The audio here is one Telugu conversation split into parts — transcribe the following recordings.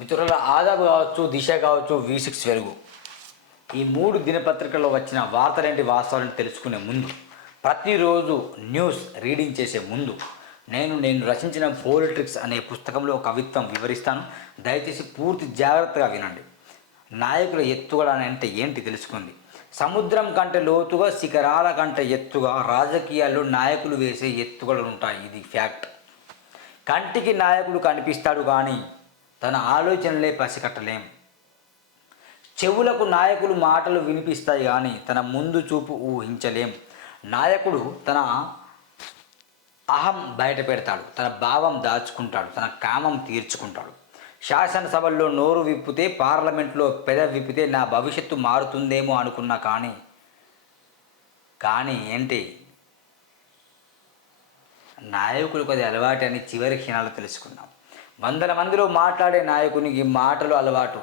మిత్రుల ఆదాబు కావచ్చు దిశ కావచ్చు వి సిక్స్ వెలుగు ఈ మూడు దినపత్రికల్లో వచ్చిన వార్తలేంటి వాస్తవాలను తెలుసుకునే ముందు ప్రతిరోజు న్యూస్ రీడింగ్ చేసే ముందు నేను నేను రచించిన పోలిట్రిక్స్ అనే పుస్తకంలో కవిత్వం వివరిస్తాను. దయచేసి పూర్తి జాగ్రత్తగా వినండి. నాయకుల ఎత్తుగడ అంటే ఏంటి తెలుసుకుంది? సముద్రం కంటే లోతుగా శిఖరాల కంటే ఎత్తుగా రాజకీయాల్లో నాయకులు వేసే ఎత్తుగడలు ఉంటాయి ఇది ఫ్యాక్ట్. కంటికి నాయకుడు కనిపిస్తాడు కానీ తన ఆలోచనలే పసికట్టలేం. చెవులకు నాయకులు మాటలు వినిపిస్తాయి కానీ తన ముందు చూపు ఊహించలేం. నాయకుడు తన అహం బయట పెడతాడు తన భావం దాచుకుంటాడు తన కామం తీర్చుకుంటాడు. శాసనసభల్లో నోరు విప్పితే పార్లమెంట్లో పెద విప్పితే నా భవిష్యత్తు మారుతుందేమో అనుకున్నా కానీ కానీ ఏంటి? నాయకులకు అది అలవాటు అని చివరి క్షణాలు తెలుసుకున్నాం. వందల మందిలో మాట్లాడే నాయకునికి మాటలు అలవాటు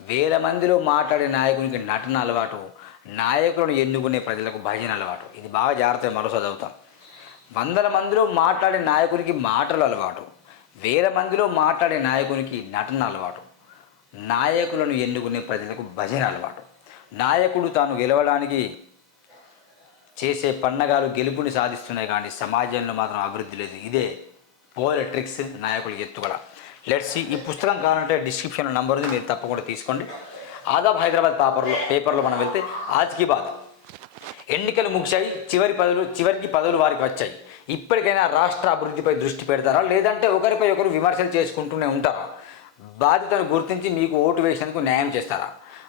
వేల మందిలో మాట్లాడే నాయకునికి నటన అలవాటు నాయకులను ఎన్నుకునే ప్రజలకు భజన అలవాటు. ఇది బాగా జాగ్రత్తగా మరో చదువుతాం. వందల మందిలో మాట్లాడే నాయకునికి మాటలు అలవాటు వేల మందిలో మాట్లాడే నాయకునికి నటన అలవాటు నాయకులను ఎన్నుకునే ప్రజలకు భజన అలవాటు. నాయకుడు తాను గెలవడానికి చేసే పండగలు గెలుపుని సాధిస్తున్నాయి కానీ సమాజంలో మాత్రం అభివృద్ధి లేదు. ఇదే పోలిట్రిక్స్ నాయకుల ఎత్తుగడ. లెట్స్ ఈ పుస్తకం కావాలంటే డిస్క్రిప్షన్ నంబర్ ఉంది మీరు తప్పకుండా తీసుకోండి. ఆదాబ్ హైదరాబాద్ పేపర్లో పేపర్లో మనం వెళ్తే ఆజ్కి బాద్ ఎన్నికలు ముగిశాయి చివరి పదవులు చివరికి పదవులు వారికి వచ్చాయి. ఇప్పటికైనా రాష్ట్ర అభివృద్ధిపై దృష్టి పెడతారా? లేదంటే ఒకరిపై ఒకరు విమర్శలు చేసుకుంటూనే ఉంటారా? బాధ్యతను గుర్తించి మీకు ఓటు వేసేందుకు న్యాయం చేస్తారా?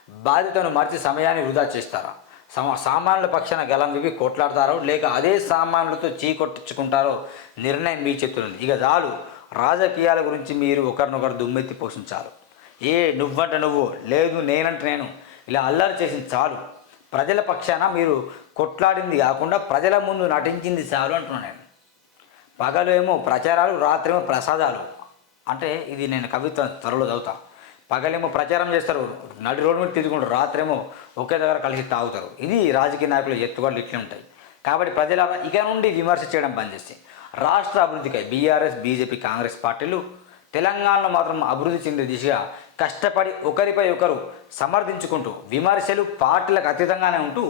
బాధ్యతను మరిచి సమయాన్ని వృధా చేస్తారా? సమ సామాన్యుల పక్షాన గలం వివి కొట్లాడతారో లేక అదే సామాన్యులతో చీకొట్టించుకుంటారో నిర్ణయం మీ చెప్తున్నది ఇక చాలు. రాజకీయాల గురించి మీరు ఒకరినొకరు దుమ్మెత్తి పోషించారు. ఏ నువ్వంట నువ్వు లేదు నేనంటే నేను. ఇలా అల్లరి చేసింది చాలు. ప్రజల పక్షాన మీరు కొట్లాడింది కాకుండా ప్రజల ముందు నటించింది చాలు అంటున్నాను నేను. పగలేమో ప్రచారాలు రాత్రేమో ప్రసాదాలు. అంటే ఇది నేను కవిత్వం త్వరలో చదువుతా. పగలేమో ప్రచారం చేస్తారు. నడి రోడ్డు మీద తిరుగుకుంటారు. రాత్రేమో ఒకే దగ్గర కలిసి తాగుతారు. ఇది రాజకీయ నాయకుల ఎత్తుగడలు ఇట్లే ఉంటాయి. కాబట్టి ప్రజల ఇక నుండి విమర్శ చేయడం బంద్ చేసి రాష్ట్ర అభివృద్ధికై బీఆర్ఎస్ బీజేపీ కాంగ్రెస్ పార్టీలు తెలంగాణలో మాత్రం అభివృద్ధి చెందే దిశగా కష్టపడి ఒకరిపై ఒకరు సమర్థించుకుంటూ విమర్శలు పార్టీలకు అతీతంగానే ఉంటూ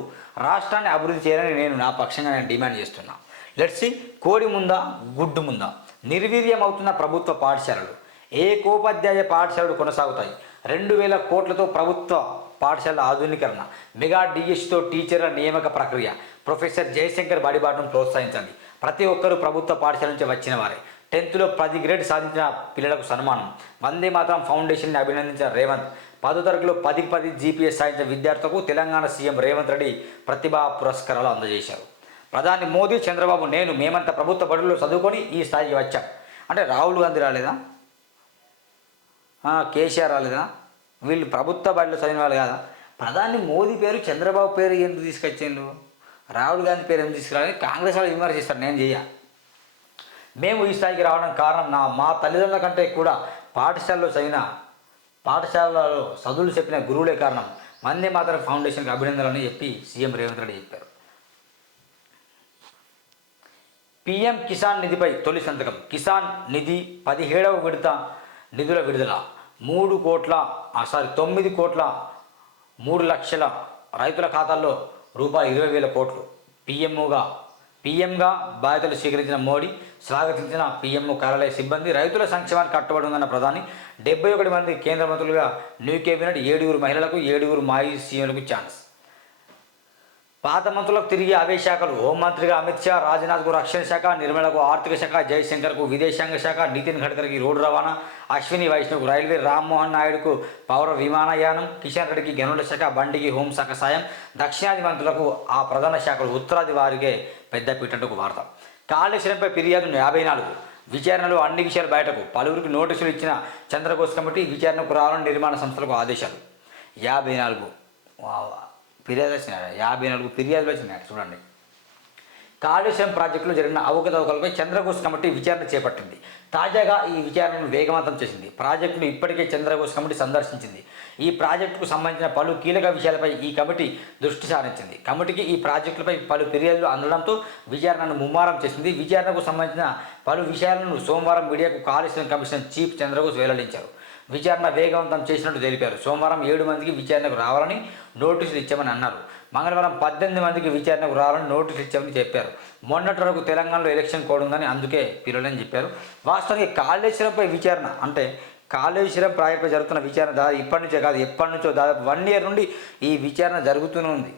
రాష్ట్రాన్ని అభివృద్ధి చేయాలని నేను నా పక్షంగా నేను డిమాండ్ చేస్తున్నా. లెట్స్ కోడి ముందా గుడ్డు ముందా? నిర్వీర్యం అవుతున్న ప్రభుత్వ పాఠశాలలు ఏకోపాధ్యాయ పాఠశాలలు కొనసాగుతాయి. రెండు వేల కోట్లతో ప్రభుత్వ పాఠశాల ఆధునీకరణ మెగా డిఎస్తో టీచర్ల నియామక ప్రక్రియ. ప్రొఫెసర్ జయశంకర్ బడిబాటను ప్రోత్సహించండి. ప్రతి ఒక్కరూ ప్రభుత్వ పాఠశాల నుంచి వచ్చిన వారే. టెన్త్లో పది గ్రేడ్ సాధించిన పిల్లలకు సన్మానం. వందే మాత్రం ఫౌండేషన్ని అభినందించిన రేవంత్. పదో తరగతిలో పదికి పది జీపీఎస్ సాధించిన విద్యార్థులకు తెలంగాణ సీఎం రేవంత్ రెడ్డి ప్రతిభా పురస్కారాలు అందజేశారు. ప్రధాని మోదీ చంద్రబాబు నేను మేమంతా ప్రభుత్వ బడుల్లో చదువుకొని ఈ స్థాయికి వచ్చాం. అంటే రాహుల్ గాంధీ రాలేదా? కేసీఆర్ కేసీఆర్ కదా. వీళ్ళు ప్రభుత్వ బడిలో చదివిన వాళ్ళు కదా? ప్రధాని మోదీ పేరు చంద్రబాబు పేరు ఎందుకు తీసుకొచ్చిండు రాహుల్ గాంధీ పేరు ఎందుకు తీసుకురావాలి కాంగ్రెస్ వాళ్ళు విమర్శిస్తారు నేను చెయ్య. మేము ఈ స్థాయికి రావడం కారణం నా మా తల్లిదండ్రుల కంటే కూడా పాఠశాలలో చదివిన పాఠశాలలో చదువులు చెప్పిన గురువులే కారణం. వందే మాతరం ఫౌండేషన్కి అభినందనలని చెప్పి సీఎం రేవంత్ రెడ్డి చెప్పారు. పీఎం కిసాన్ నిధిపై తొలి సంతకం. కిసాన్ నిధి పదిహేడవ విడత నిధుల విడుదల. మూడు కోట్ల సారీ తొమ్మిది కోట్ల మూడు లక్షల రైతుల ఖాతాల్లో రూపాయలు ఇరవై వేల కోట్లు. పీఎంఓగా పీఎంగా బాధ్యతలు స్వీకరించిన మోడీ స్వాగతించిన పీఎంఓ కార్యాలయ సిబ్బంది రైతుల సంక్షేమానికి కట్టుబడి ఉందన్న ప్రధాని డెబ్బై ఒకటి మంది కేంద్ర మంత్రులుగా న్యూ కేబినెట్ ఏడుగురు మహిళలకు ఏడుగురు మాజీ సీఎంలకు ఛాన్స్. పాత మంత్రులకు తిరిగి అవే శాఖలు హోంమంత్రిగా అమిత్ షా రాజ్నాథ్కు రక్షణ శాఖ నిర్మలకు ఆర్థిక శాఖ జయశంకర్కు విదేశాంగ శాఖ నితిన్ గడ్కరీకి రోడ్డు రవాణా అశ్విని వైష్ణవ్కు రైల్వే రామ్మోహన్ నాయుడుకు పౌర విమానయానం కిషన్ రెడ్డికి గనుల శాఖ బండికి హోంశాఖ సాయం దక్షిణాది మంత్రులకు ఆ ప్రధాన శాఖలు ఉత్తరాది వారికే పెద్దపీటకు వార్త. కాళేశ్వరంపై ఫిర్యాదు యాభై నాలుగు. విచారణలో అన్ని విషయాలు బయటకు. పలువురికి నోటీసులు ఇచ్చిన చంద్రఘోష్ కమిటీ విచారణకు రావాలని నిర్మాణ సంస్థలకు ఆదేశాలు. యాభై నాలుగు. వా- ఫిర్యాదు వచ్చినాడు యాభై నాలుగు ఫిర్యాదులు వచ్చినాడు చూడండి. కాళేశ్వరం ప్రాజెక్టులో జరిగిన అవకతవకలపై చంద్రఘోష్ కమిటీ విచారణ చేపట్టింది. తాజాగా ఈ విచారణను వేగవంతం చేసింది. ప్రాజెక్టును ఇప్పటికే చంద్రఘోష్ కమిటీ సందర్శించింది. ఈ ప్రాజెక్టుకు సంబంధించిన పలు కీలక విషయాలపై ఈ కమిటీ దృష్టి సారించింది. కమిటీకి ఈ ప్రాజెక్టులపై పలు ఫిర్యాదులు అందడంతో విచారణను ముమ్మారం చేసింది. విచారణకు సంబంధించిన పలు విషయాలను సోమవారం మీడియాకు కాళేశ్వరం కమిషన్ చీఫ్ చంద్రఘోష్ వెల్లడించారు. విచారణ వేగవంతం చేసినట్టు తెలిపారు. సోమవారం ఏడు మందికి విచారణకు రావాలని నోటీసులు ఇచ్చామని అన్నారు. మంగళవారం పద్దెనిమిది మందికి విచారణకు రావాలని నోటీసులు ఇచ్చామని చెప్పారు. మొన్నటి వరకు తెలంగాణలో ఎలక్షన్ కోడ్ ఉందని అందుకే పిల్లలని చెప్పారు. వాస్తవానికి కాళేశ్వరంపై విచారణ అంటే కాళేశ్వరం ప్రాయపై జరుగుతున్న విచారణ దాదాపు ఇప్పటి నుంచే కాదు ఎప్పటి నుంచో దాదాపు వన్ ఇయర్ నుండి ఈ విచారణ జరుగుతూనే ఉంది.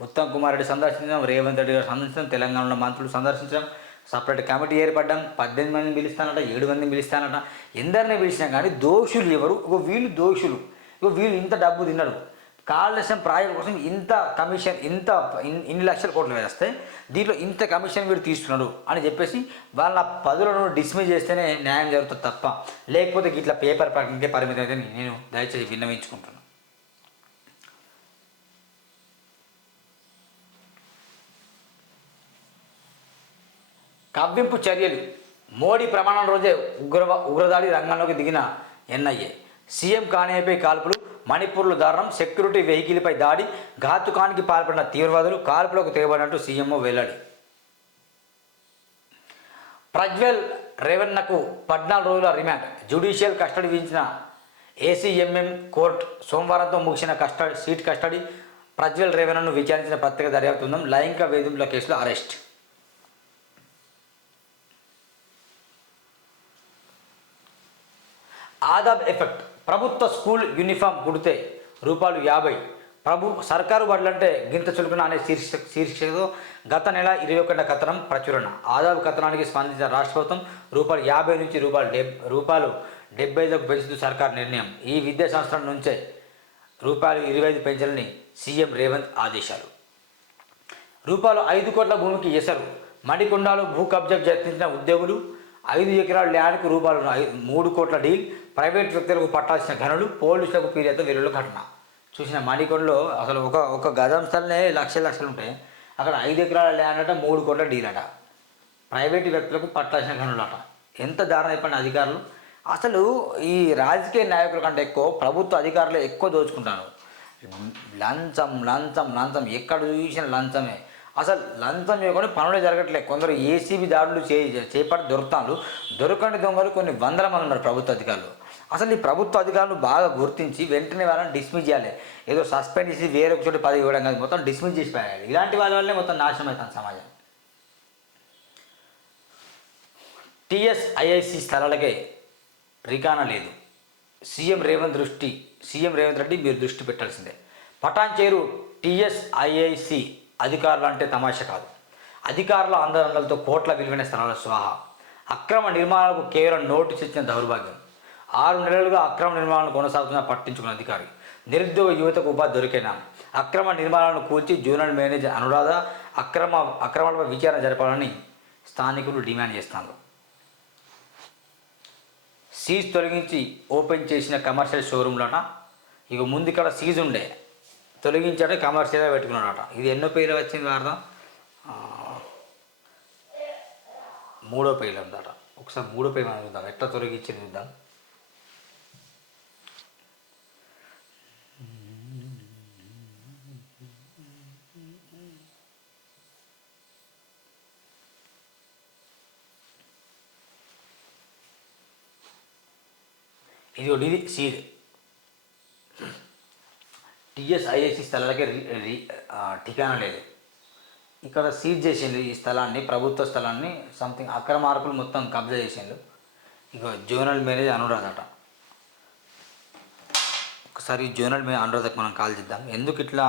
ఉత్తమ్ కుమార్ రెడ్డి సందర్శించడం రేవంత్ రెడ్డి గారు సందర్శించడం తెలంగాణలో మంత్రులు సందర్శించడం సపరేట్ కమిటీ ఏర్పడ్డం పద్దెనిమిది మందిని పిలుస్తానట ఏడు మందిని పిలుస్తానట. ఎందరిని పిలిచినా కానీ దోషులు ఎవరు? ఇక వీళ్ళు దోషులు. ఇక వీళ్ళు ఇంత డబ్బు తిన్నారు. కాళేశ్వరం ప్రాజెక్ట్ కోసం ఇంత కమిషన్ ఇంత ఇన్ని లక్షల కోట్లు వేస్తే దీంట్లో ఇంత కమిషన్ వీడు తీస్తున్నాడు అని చెప్పేసి వాళ్ళ పదులను డిస్మిస్ చేస్తేనే న్యాయం జరుగుతుంది తప్ప. లేకపోతే ఇట్లా పేపర్ ప్రకటనకే పరిమితం అయితే నేను దయచేసి విన్నవించుకుంటున్నాను కవ్వింపు చర్యలు. మోడీ ప్రమాణం రోజే ఉగ్ర ఉగ్రదాడి రంగంలోకి దిగిన ఎన్ఐఏ. సీఎం కానేపై కాల్పులు మణిపూర్లో దారుణం సెక్యూరిటీ వెహికల్పై దాడి ఘాతుకానికి పాల్పడిన తీవ్రవాదులు కాల్పులకు తెగబడినట్టు సీఎంఓ వెల్లడి. ప్రజ్వల్ రేవన్నకు పద్నాలుగు రోజుల రిమాండ్. జ్యుడిషియల్ కస్టడీ విధించిన ఏసీఎంఎం కోర్టు సోమవారంతో ముగిసిన కస్టడీ సీట్ కస్టడీ ప్రజ్వల్ రేవన్నను విచారించిన ప్రత్యేక దర్యాప్తు బృందం లైంగిక వేధింపుల కేసులో అరెస్ట్. ఆదాబ్ ఎఫెక్ట్. ప్రభుత్వ స్కూల్ యూనిఫామ్ కుడితే రూపాయలు యాభై. ప్రభు సర్కారు బడులంటే గింత చులుకున అనే శీర్ష శీర్షికతో గత నెల ఇరవై ఒకటిన కథనం ప్రచురణ. ఆదాబ్ కథనానికి స్పందించిన రాష్ట్ర ప్రభుత్వం రూపాయలు యాభై నుంచి రూపాయలు డెబ్ రూపాయలు డెబ్బై ఐదుకు పెంచుతూ సర్కార్ నిర్ణయం. ఈ విద్యా సంవత్సరం నుంచే రూపాయలు ఇరవై ఐదు పెంచాలని సీఎం రేవంత్ ఆదేశాలు. రూపాయలు ఐదు కోట్ల భూమికి ఎసరు. మణికొండలో భూ కబ్జా యత్నించిన ఉద్యోగులు ఐదు ఎకరాల ల్యాండ్కు రూపాయలు మూడు కోట్ల డీల్. ప్రైవేట్ వ్యక్తులకు పట్టాల్సిన గనులు పోలీసులకు ఫిర్యాదు వెలుగుల ఘటన చూసిన మణికొండలో అసలు ఒక ఒక గజం స్థలనే లక్షల లక్షలు ఉంటాయి అక్కడ ఐదు ఎకరాల ల్యాండ్ అట మూడు కోట్ల డీల్ అట. ప్రైవేట్ వ్యక్తులకు పట్టాల్సిన గనులు అట. ఎంత దారుణ అయిపోయిన అధికారులు. అసలు ఈ రాజకీయ నాయకుల కంటే ఎక్కువ ప్రభుత్వ అధికారులు ఎక్కువ దోచుకుంటారు. లంచం లంచం లంచం. ఎక్కడ చూసిన లంచమే. అసలు లంచం ఇవ్వకుండా పనులు జరగట్లేదు కొందరు ఏసీబీ దాడులు చే చేపట్టి దొరుకుతాను దొరకని దొంగలు కొన్ని వందల మంది ఉన్నారు ప్రభుత్వ అధికారులు. అసలు ఈ ప్రభుత్వ అధికారులు బాగా గుర్తించి వెంటనే వాళ్ళని డిస్మిస్ చేయాలి. ఏదో సస్పెండ్ చేసి వేరే ఒక పదవి ఇవ్వడం కాదు. మొత్తం డిస్మిస్ చేసి పారేయాలి ఇలాంటి వాళ్ళ వల్లే మొత్తం నాశనం అవుతుంది సమాజం. టీఎస్ఐఐసి స్థలాలకే రికానా లేదు. సీఎం రేవంత్ దృష్టి సీఎం రేవంత్ రెడ్డి మీరు దృష్టి పెట్టాల్సిందే. పటాన్ చేరు టీఎస్ఐఐసి అధికారులు అంటే తమాష కాదు. అధికారుల ఆందోళనలతో కోట్ల విలువైన స్థలాల స్వాహ. అక్రమ నిర్మాణాలకు కేవలం నోటీస్ ఇచ్చిన దౌర్భాగ్యం. ఆరు నెలలుగా అక్రమ నిర్మాణాలు కొనసాగుతున్న పట్టించుకున్న అధికారి. నిరుద్యోగ యువతకు ఉపాధి దొరికేనా. అక్రమ నిర్మాణాలను కూల్చి జోనల్ మేనేజర్ అనురాధ అక్రమ అక్రమాలపై విచారణ జరపాలని స్థానికులు డిమాండ్ చేస్తున్నారు. సీజ్ తొలగించి ఓపెన్ చేసిన కమర్షియల్ షోరూంలోన? ఇక ముందు ఇక్కడ సీజ్ ఉండే. తొలగించాడు కమర్షియల్గా పెట్టుకున్నాడట. ఇది ఎన్నో పేర్లు వచ్చింది అర్థం? మూడో పేర్లు ఉందట. ఒకసారి మూడో పేరు మనం చూద్దాం. ఎట్లా తొలగించింది చూద్దాం. ఇది ఒకటి ఇది సీడ్. టిఎస్ఐఎస్సి స్థలాలకే ఠికానా లేదు. ఇక్కడ సీజ్ చేసిండు ఈ స్థలాన్ని ప్రభుత్వ స్థలాన్ని సంథింగ్ అక్రమార్కులు మొత్తం కబ్జా చేసిండు ఇక జోనల్ మేనేజ్ అనురాధ అట ఒకసారి జోనల్ మే అనురాధకు మనం కాల్ చేద్దాం. ఎందుకు ఇట్లా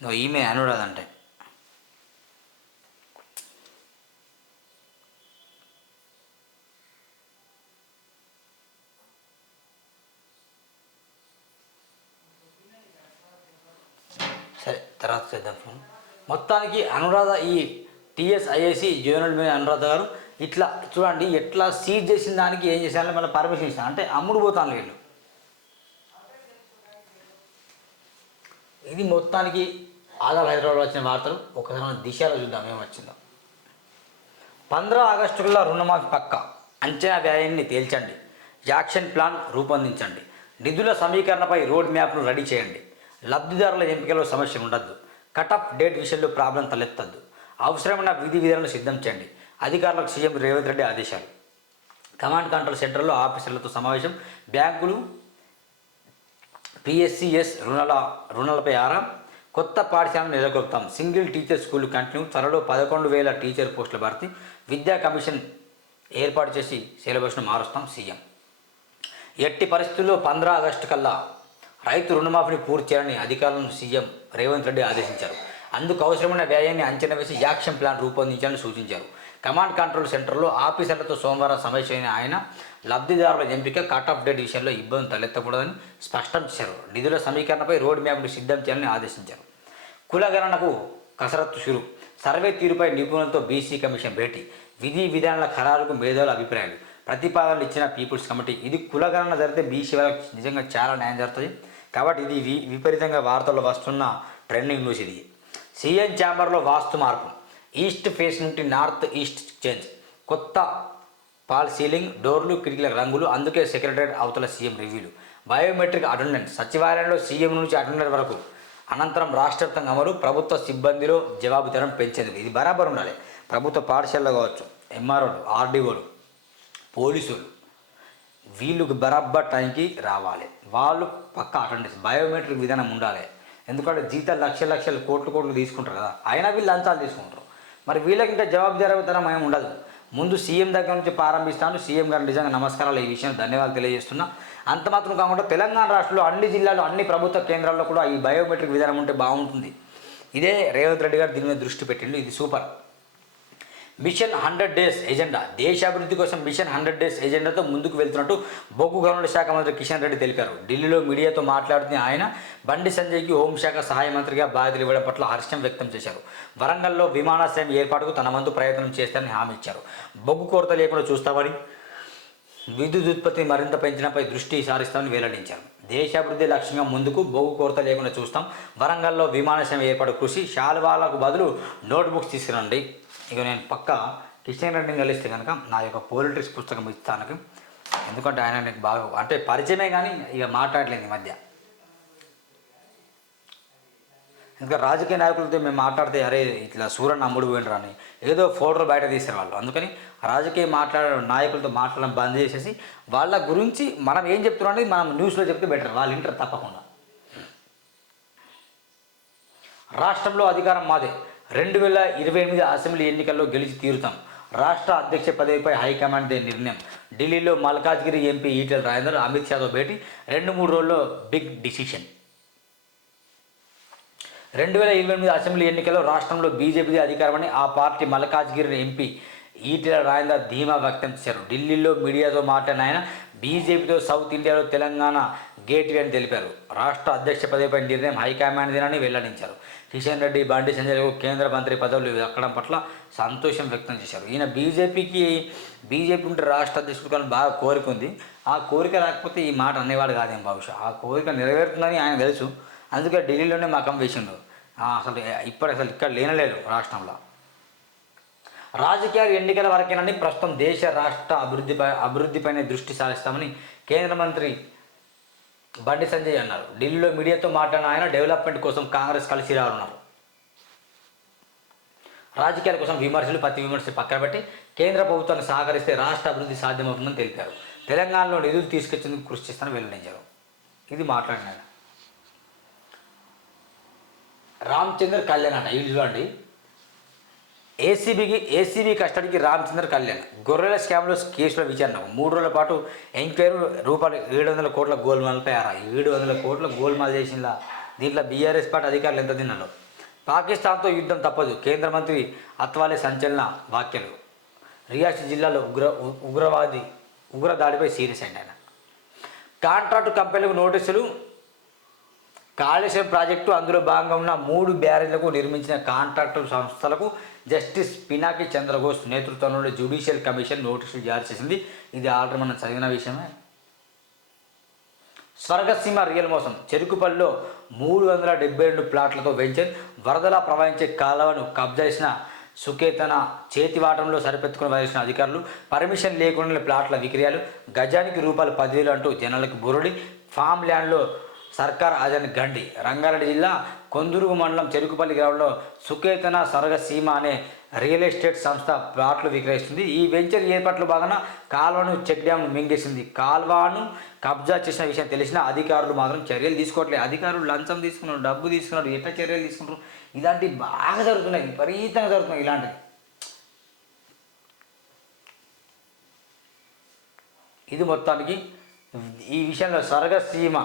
ఈమె అనురాధ అంటే సరే తర్వాత చేద్దాం ఫోన్. మొత్తానికి అనురాధ ఈ టీఎస్ఐఏసి జోనల్ మీద అనురాధ గారు ఇట్లా చూడండి ఎట్లా సీజ్ చేసిన దానికి ఏం చేశారో మళ్ళీ పర్మిషన్ ఇస్తాను అంటే అమ్ముడు పోతాను వీళ్ళు. ఇది మొత్తానికి ఆధార్ హైదరాబాద్ వచ్చిన వార్తలు ఒకసారి మనం దిశలో చూద్దాం ఏమొచ్చిందో పంద్రా ఆగస్టు కల్లా రుణమాఫీ పక్క. అంచనా వ్యయాన్ని తేల్చండి. యాక్షన్ ప్లాన్ రూపొందించండి. నిధుల సమీకరణపై రోడ్ మ్యాప్ను రెడీ చేయండి. లబ్ధిదారుల ఎంపికలో సమస్య ఉండద్దు. కటప్ డేట్ విషయంలో ప్రాబ్లం తలెత్తద్దు. అవసరమైన విధి విధానాలు సిద్ధం చేయండి. అధికారులకు సీఎం రేవంత్ రెడ్డి ఆదేశాలు. కమాండ్ కంట్రోల్ సెంటర్లో ఆఫీసర్లతో సమావేశం. బ్యాంకులు పిఎస్సిఎస్ రుణాల రుణాలపై ఆరా. కొత్త పాఠశాలను నెలకొల్పుతాం. సింగిల్ టీచర్ స్కూల్ కంటిన్యూ త్వరలో పదకొండు వేల టీచర్ పోస్టుల భర్తీ. విద్యా కమిషన్ ఏర్పాటు చేసి సిలబస్ను మారుస్తాం సీఎం. ఎట్టి పరిస్థితుల్లో పంద్రా ఆగస్టు కల్లా రైతు రుణమాఫీని పూర్తి చేయాలని అధికారులను సీఎం రేవంత్ రెడ్డి ఆదేశించారు. అందుకు అవసరమైన వ్యయాన్ని అంచనా వేసి యాక్షన్ ప్లాన్ రూపొందించాలని సూచించారు. కమాండ్ కంట్రోల్ సెంటర్లో ఆఫీసర్లతో సోమవారం సమావేశమైన ఆయన లబ్ధిదారుల ఎంపిక కట్ ఆఫ్ డేట్ విషయంలో ఇబ్బంది తలెత్తకూడదని స్పష్టం చేశారు. నిధుల సమీకరణపై రోడ్ మ్యాప్ను సిద్ధం చేయాలని ఆదేశించారు. కులగణనకు కసరత్తు షురు సర్వే తీరుపై నిపుణులతో బీసీ కమిషన్ భేటీ. విధి విధానాల ఖరారుకు మేధావుల అభిప్రాయాలు. ప్రతిపాదనలు ఇచ్చిన పీపుల్స్ కమిటీ. ఇది కులగణన జరిగితే బీసీ వాళ్ళకి నిజంగా చాలా న్యాయం జరుగుతుంది. కాబట్టి ఇది వి విపరీతంగా వార్తల్లో వస్తున్న ట్రెండింగ్ న్యూస్ ఇది. సీఎం ఛాంబర్లో వాస్తు మార్పు. ఈస్ట్ ఫేస్ నుండి నార్త్ ఈస్ట్ చేంజ్. కొత్త పాల్ సీలింగ్ డోర్లు కిటికీల రంగులు అందుకే సెక్రటరీ అవతల సీఎం రివ్యూలు. బయోమెట్రిక్ అటెండెంట్ సచివాలయంలో సీఎం నుంచి అటెండెంట్ వరకు అనంతరం రాష్ట్ర అమలు ప్రభుత్వ సిబ్బందిలో జవాబుదారం పెంచేందుకు. ఇది బరాబర్ ఉండాలి. ప్రభుత్వ పాఠశాలలో కావచ్చు ఎంఆర్ఓలు ఆర్డీఓలు పోలీసులు వీళ్ళకి బరాబర్ టైంకి రావాలి. వాళ్ళు పక్క అటెండెన్స్. బయోమెట్రిక్ విధానం ఉండాలి. ఎందుకంటే జీతాలు లక్షల లక్షలు కోట్లు కోట్లు తీసుకుంటారు కదా. అయినా వీళ్ళు లంచాలు తీసుకుంటారు. మరి వీళ్ళకి ఇంకా జవాబుదారీతనం ఏమి ఉండదు. ముందు సీఎం దగ్గర నుంచి ప్రారంభిస్తాను. సీఎం గారు నిజంగా నమస్కారాలు. ఈ విషయం ధన్యవాదాలు తెలియజేస్తున్నా. అంత మాత్రం కాకుండా తెలంగాణ రాష్ట్రంలో అన్ని జిల్లాలో అన్ని ప్రభుత్వ కేంద్రాల్లో కూడా ఈ బయోమెట్రిక్ విధానం ఉంటే బాగుంటుంది. ఇదే రేవంత్ రెడ్డి గారు దీని మీద దృష్టి పెట్టిండు. ఇది super. Mission hundred days agenda. దేశాభివృద్ధి కోసం మిషన్ హండ్రెడ్ డేస్ ఎజెండాతో ముందుకు వెళ్తున్నట్టు బొగ్గు గనుల శాఖ మంత్రి కిషన్ రెడ్డి తెలిపారు. ఢిల్లీలో మీడియాతో మాట్లాడుతున్న ఆయన బండి సంజయ్కి హోంశాఖ సహాయ మంత్రిగా బాధ్యతలు ఇవ్వడం పట్ల హర్షం వ్యక్తం చేశారు. వరంగల్లో విమానాశ్రయం ఏర్పాటుకు తన వంతు ప్రయత్నం చేస్తారని హామీ ఇచ్చారు. బొగ్గు కొరత లేకుండా చూస్తామని విద్యుత్ ఉత్పత్తి మరింత పెంచడంపై దృష్టి సారిస్తామని వెల్లడించారు. దేశాభివృద్ధి లక్ష్యంగా ముందుకు బొగ్గు కొరత లేకుండా చూస్తాం. వరంగల్లో విమానాశ్రయం ఏర్పాటు కృషి శాల్వాలకు బదులు నోట్బుక్స్ తీసుకురండి. ఇక నేను పక్క కిషన్ రెడ్డిని కలిస్తే కనుక నా యొక్క పోలిటిక్స్ పుస్తకం ఇస్తాను ఎందుకంటే ఆయన నాకు బాగా అంటే పరిచయమే కానీ ఇక మాట్లాడలేదు ఈ మధ్య. ఇంకా రాజకీయ నాయకులతో మేము మాట్లాడితే అరే ఇట్లా సూర్యని అమ్ముడు పోయినరా అని ఏదో ఫోటోలు బయట తీసారు వాళ్ళు. అందుకని రాజకీయ మాట్లాడే నాయకులతో మాట్లాడడం బంద్ చేసేసి వాళ్ళ గురించి మనం ఏం చెప్తున్నాం అనేది మనం న్యూస్లో చెప్తే బెటర్. వాళ్ళు ఇంటర్ తప్పకుండా. రాష్ట్రంలో అధికారం మాదే. రెండు వేల ఇరవై ఎనిమిది అసెంబ్లీ ఎన్నికల్లో గెలిచి తీరుతాం. రాష్ట్ర అధ్యక్ష పదవిపై హైకమాండ్ నిర్ణయం. ఢిల్లీలో మల్కాజ్గిరి ఎంపీ ఈటెల రాజేందర్ అమిత్ షాతో భేటీ. రెండు మూడు రోజుల్లో బిగ్ డిసిషన్. రెండు వేల ఇరవై ఎనిమిది అసెంబ్లీ ఎన్నికల్లో రాష్ట్రంలో బీజేపీ అధికారమని ఆ పార్టీ మల్కాజ్గిరి ఎంపీ ఈటెల రాజేందర్ ధీమా వ్యక్తం చేశారు. ఢిల్లీలో మీడియాతో మాట్లాడిన ఆయన బీజేపీతో సౌత్ ఇండియాలో తెలంగాణ గేట్వే అని తెలిపారు. రాష్ట్ర అధ్యక్ష పదవిపై నిర్ణయం హైకమాండ్దేనని వెల్లడించారు. కిషన్ రెడ్డి బండి సంజయ్కు కేంద్ర మంత్రి పదవులు దక్కడం పట్ల సంతోషం వ్యక్తం చేశారు. ఈయన బీజేపీకి బీజేపీ ఉంటే రాష్ట్ర అధ్యక్షుడు కానీ బాగా కోరిక ఉంది ఆ కోరిక రాకపోతే ఈ మాట అనేవాడు కాదేం బహుశా. ఆ కోరిక నెరవేరుతుందని ఆయన తెలుసు. అందుకే ఢిల్లీలోనే మకం వేసిండు. అసలు ఇప్పుడు అసలు ఇక్కడ లేనలేదు రాష్ట్రంలో. రాజకీయాలు ఎన్నికల వరకేనని ప్రస్తుతం దేశ రాష్ట్ర అభివృద్ధిపై అభివృద్ధిపైనే దృష్టి సారిస్తామని కేంద్ర మంత్రి బండి సంజయ్ అన్నారు. ఢిల్లీలో మీడియాతో మాట్లాడిన ఆయన డెవలప్మెంట్ కోసం కాంగ్రెస్ కలిసి రానున్నారు. రాజకీయాల కోసం విమర్శలు ప్రతి విమర్శలు పక్కన పెట్టి కేంద్ర ప్రభుత్వాన్ని సహకరిస్తే రాష్ట్ర అభివృద్ధి సాధ్యమవుతుందని తెలిపారు. తెలంగాణలో నిధులు తీసుకొచ్చేందుకు కృషి చేస్తానని వెల్లడించారు. ఇది మాట్లాడినాడు రామచంద్ర కళ్యాణ్ అంట ఇది అండి ఏసీబీకి ఏసీబీ కస్టడీకి రామచంద్ర కళ్యాణ్. గొర్రెల స్కామ్లో కేసుల విచారణ. మూడు రోజుల పాటు ఎంక్వైరీ రూపాయలు ఏడు వందల కోట్ల గోల్మాలపై ఆరా. ఏడు వందల కోట్ల గోల్మాల్ చేసిన దీంట్లో బీఆర్ఎస్ పార్టీ అధికారులు ఎంత తిన్నారు పాకిస్తాన్తో యుద్ధం తప్పదు. కేంద్ర మంత్రి అత్వాలే సంచలన వ్యాఖ్యలు. రియాసి జిల్లాలో ఉగ్ర ఉ- ఉగ్రవాది ఉగ్ర దాడిపై సీరియస్ అండి ఆయన. కాంట్రాక్టు కంపెనీలకు నోటీసులు కాళేశ్వరం ప్రాజెక్టు అందులో భాగంగా ఉన్న మూడు బ్యారేజ్లకు నిర్మించిన కాంట్రాక్టు సంస్థలకు జస్టిస్ పినాకి చంద్రఘోష్ నేతృత్వంలోని జ్యుడిషియల్ కమిషన్ నోటీసులు జారీ చేసింది. ఇది ఆర్డర్ మనం చదివిన విషయమే. స్వర్గసీమ రియల్ మోసం. చెరుకుపల్లిలో మూడు వందల డెబ్బై రెండు ప్లాట్లతో వెంచర్ వరదలా ప్రవహించే కాలువను కబ్జా చేసిన సుకేతన చేతివాటంలో సరిపెత్తుకుని వదిలేసిన అధికారులు పర్మిషన్ లేకుండా ప్లాట్ల విక్రయాలు గజానికి రూపాయలు పదివేలు అంటూ జనాలకు బురుడి ఫామ్ ల్యాండ్లో సర్కార్ అజన్ గండి. రంగారెడ్డి జిల్లా కొందురుగు మండలం చెరుకుపల్లి గ్రామంలో సుకేతన సరగసీమ అనే రియల్ ఎస్టేట్ సంస్థ ప్లాట్లు విక్రయిస్తుంది. ఈ వెంచర్ ఏర్పాట్లు భాగంగా కాల్వను చెక్ డ్యామ్ మింగేసింది. కాల్వాను కబ్జా చేసిన విషయం తెలిసిన అధికారులు మాత్రం చర్యలు తీసుకోవట్లేదు అధికారులు లంచం తీసుకున్నారు డబ్బు తీసుకున్నారు ఎట్లా చర్యలు తీసుకుంటారు? ఇలాంటివి బాగా జరుగుతున్నాయి విపరీతంగా జరుగుతున్నాయి ఇలాంటివి. ఇది మొత్తానికి ఈ విషయంలో సరగసీమ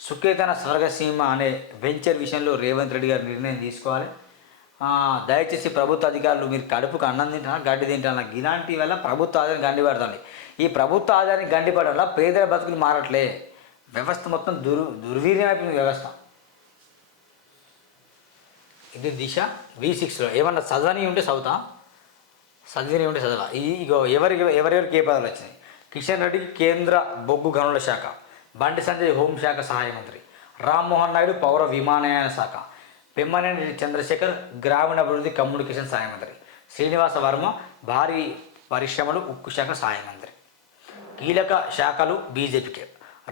సుఖేతన స్వర్గసీమ అనే వెంచర్ విషయంలో రేవంత్ రెడ్డి గారు నిర్ణయం తీసుకోవాలి. దయచేసి ప్రభుత్వ అధికారులు మీరు కడుపుకు అన్నం తింటారా గడ్డి తింటారా ఇలాంటి వల్ల ప్రభుత్వ ఆదాయం గండి పడుతుంది ఈ ప్రభుత్వ ఆదాయాన్ని గండి పడడం వల్ల పేదల బతుకులు మారట్లే. వ్యవస్థ మొత్తం దుర్ దుర్వీర్యం అయిపోయింది వ్యవస్థ. ఇది దిశ వి సిక్స్లో. ఏమన్నా చదవని ఉంటే చదువుతా. చదివినవి ఉంటే చదవ. ఈ ఇగో ఎవరికి ఎవరెవరికి ఏ పదవులు వచ్చినాయి? కిషన్ రెడ్డికి కేంద్ర బొగ్గు గనుల శాఖ. బండి సంజయ్ హోంశాఖ సహాయ మంత్రి. రామ్మోహన్ నాయుడు పౌర విమానయాన శాఖ. పెమ్మనేని చంద్రశేఖర్ గ్రామీణాభివృద్ధి కమ్యూనికేషన్ సహాయ మంత్రి. శ్రీనివాస వర్మ భారీ పరిశ్రమలు ఉక్కు శాఖ సహాయ మంత్రి. కీలక శాఖలు బీజేపీకి.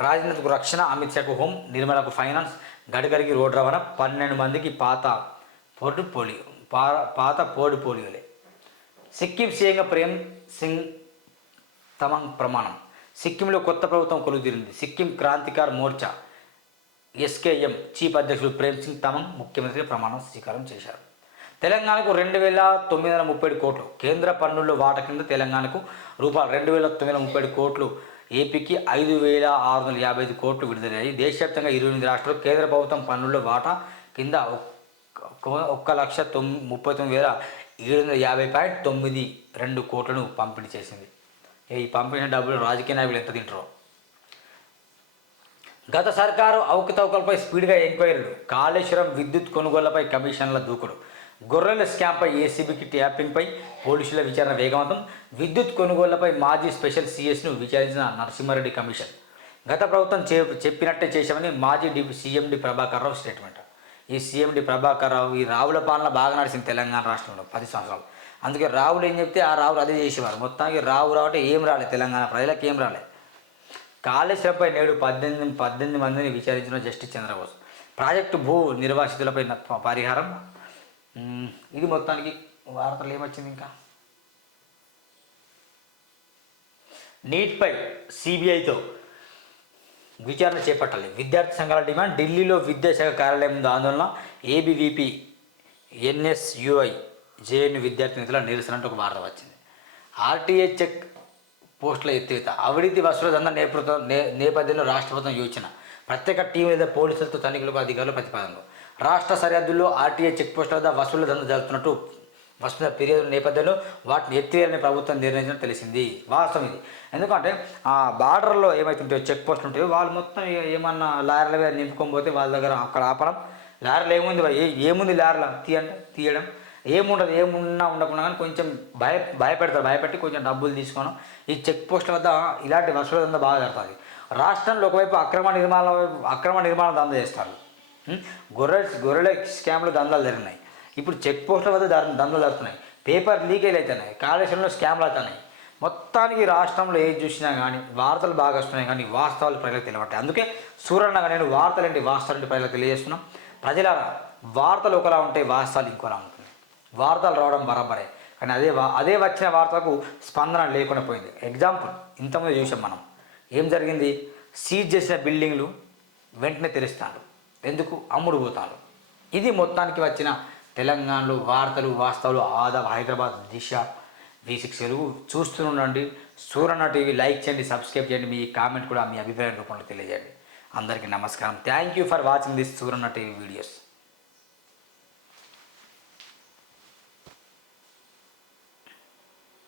రాజ్నాథ్కు రక్షణ అమిత్ షాకు హోం నిర్మలకు ఫైనాన్స్ గడ్కరికి రోడ్ రవాణా పన్నెండు మందికి పాత పొడు పోలియో పాత పోడు పోలియోలే. సిక్కిం సీఎంగా ప్రేమ్ సింగ్ తమంగ్ ప్రమాణం. సిక్కింలో కొత్త ప్రభుత్వం కొలువుతీరింది సిక్కిం క్రాంతికార్ మోర్చా ఎస్కేఎం చీఫ్ అధ్యక్షుడు ప్రేమ్ సింగ్ తమంగ్ ముఖ్యమంత్రిగా ప్రమాణం స్వీకారం చేశారు. తెలంగాణకు రెండు వేల తొమ్మిది వందల ముప్పై ఏడు కోట్లు కేంద్ర పన్నుల్లో వాటా కింద తెలంగాణకు రూపాయలు రెండు వేల తొమ్మిది వందల ముప్పై ఏడు కోట్లు ఏపీకి ఐదు వేల ఆరు వందల యాభై ఐదు కోట్లు విడుదలయ్యాయి. దేశవ్యాప్తంగా ఇరవై ఎనిమిది రాష్ట్రాలు కేంద్ర ప్రభుత్వం పన్నుల్లో వాటా కింద ఒక్క- ఒక్క లక్ష తొమ్మిది ముప్పై తొమ్మిది వేల ఏడు వందల యాభై పాయింట్ తొమ్మిది రెండు కోట్లను పంపిణీ చేసింది. ఈ పంపిన డబ్బులు రాజకీయ నాయకులు ఎంత తింటారో? గత సర్కారు అవకతవకలపై స్పీడ్గా ఎంక్వైరీలు. కాళేశ్వరం విద్యుత్ కొనుగోళ్ళపై కమిషన్ల దూకుడు. గొర్రెల స్కామ్పై ఏసీబీకి ట్యాపింగ్పై పోలీసుల విచారణ వేగవంతం. విద్యుత్ కొనుగోళ్ళపై మాజీ స్పెషల్ సిఎస్ను విచారించిన నరసింహారెడ్డి కమిషన్. గత ప్రభుత్వం చే చెప్పినట్టే చేశామని మాజీ డి సీఎండి ప్రభాకర్ రావు స్టేట్మెంట్. ఈ సీఎండి ప్రభాకర్ రావు ఈ రావుల పాలన బాగా నడిచింది తెలంగాణ రాష్ట్రంలో పది సంవత్సరాలు. అందుకే రావులు ఏం చెప్తే ఆ రావులు అదే చేసేవారు మొత్తానికి రావు రావటం ఏం రాలేదు తెలంగాణ ప్రజలకు ఏం రాలేదు కాళేశ్వరంపై నేడు పద్దెనిమిది పద్దెనిమిది మందిని విచారించిన జస్టిస్ చంద్రబోస్. ప్రాజెక్టు భూ నిర్వాసితులపై పరిహారం. ఇది మొత్తానికి వార్తలు ఏమొచ్చింది ఇంకా? నీట్పై సిబిఐతో విచారణ చేపట్టాలి. విద్యార్థి సంఘాల డిమాండ్ ఢిల్లీలో విద్యాశాఖ కార్యాలయం ఆందోళన ఏబీవీపీ ఎన్ఎస్యుఐ జేఎన్ విద్యార్థి నేతల నిరసన అంటే ఒక వార్త వచ్చింది. ఆర్టీఏ చెక్ పోస్టుల ఎత్తివేత. అవినీతి వసూలు దంద నేపథ్యం నే నేపథ్యంలో రాష్ట్ర ప్రభుత్వం యోచన. ప్రత్యేక టీం లేదా పోలీసులతో తనిఖీలకు అధికారులు ప్రతిపాదనలు. రాష్ట్ర సరిహద్దుల్లో ఆర్టీఏ చెక్ పోస్టుల వద్ద వసూలు దంద జరుగుతున్నట్టు వస్తున్న ఫిర్యాదుల నేపథ్యంలో వాటిని ఎత్తివేయాలని ప్రభుత్వం నిర్ణయించడం తెలిసింది. వాస్తవం ఇది. ఎందుకంటే ఆ బార్డర్లో ఏమైతుంటాయో చెక్ పోస్టులు ఉంటాయో వాళ్ళు మొత్తం ఏమన్నా లారీల మీద నింపుకొని పోతే వాళ్ళ దగ్గర అక్కడ ఆపడం. లారీలు ఏముంది ఏ ఏముంది లారీలో? తీయండి తీయడం. ఏముండదు ఏమున్నా ఉండకుండా కానీ కొంచెం భయ భయపెడతారు భయపెట్టి కొంచెం డబ్బులు తీసుకొని. ఈ చెక్ పోస్టుల వద్ద ఇలాంటి వసూలు దందా బాగా జరుగుతుంది. రాష్ట్రంలో ఒకవైపు అక్రమ నిర్మాణ అక్రమ నిర్మాణ దందా చేస్తారు. గొర్రె గొర్రెల స్కామ్లు దందాలు జరిగినాయి. ఇప్పుడు చెక్ పోస్టుల వద్ద దందలు దందాలు జరుగుతున్నాయి. పేపర్ లీకేజ్ అవుతున్నాయి కాళేశ్వరంలో స్కామ్లు అవుతున్నాయి. మొత్తానికి రాష్ట్రంలో ఏది చూసినా కానీ వార్తలు బాగా వస్తున్నాయి కానీ వాస్తవాలు ప్రజలకు తెలియబట్టాయి అందుకే సూర్యనగా నేను వార్తలు ఏంటి వాస్తవాలు ప్రజలకు తెలియజేస్తున్నాం. ప్రజల వార్తలు ఒకలా ఉంటాయి వాస్తవాలు ఇంకోలా ఉంటుంది వార్తలు రావడం బరాబరే. కానీ అదే అదే వచ్చిన వార్తలకు స్పందన లేకుండా పోయింది. ఎగ్జాంపుల్ ఇంతకుముందు చూసాం మనం. ఏం జరిగింది? సీజ్ చేసిన బిల్డింగ్లు వెంటనే తెరుస్తాడు ఎందుకు? అమ్ముడు పోతాడు. ఇది మొత్తానికి వచ్చిన తెలంగాణలో వార్తలు వాస్తవాలు ఆదాబ్ హైదరాబాద్ దిశ. వి సిక్స్ తెలుగు చూస్తుండండి ఉండండి. సూరన్న టీవీ లైక్ చేయండి సబ్స్క్రైబ్ చేయండి. మీ కామెంట్ కూడా మీ అభిప్రాయం రూపంలో తెలియజేయండి. అందరికీ నమస్కారం. Thank you for watching this Suranna TV videos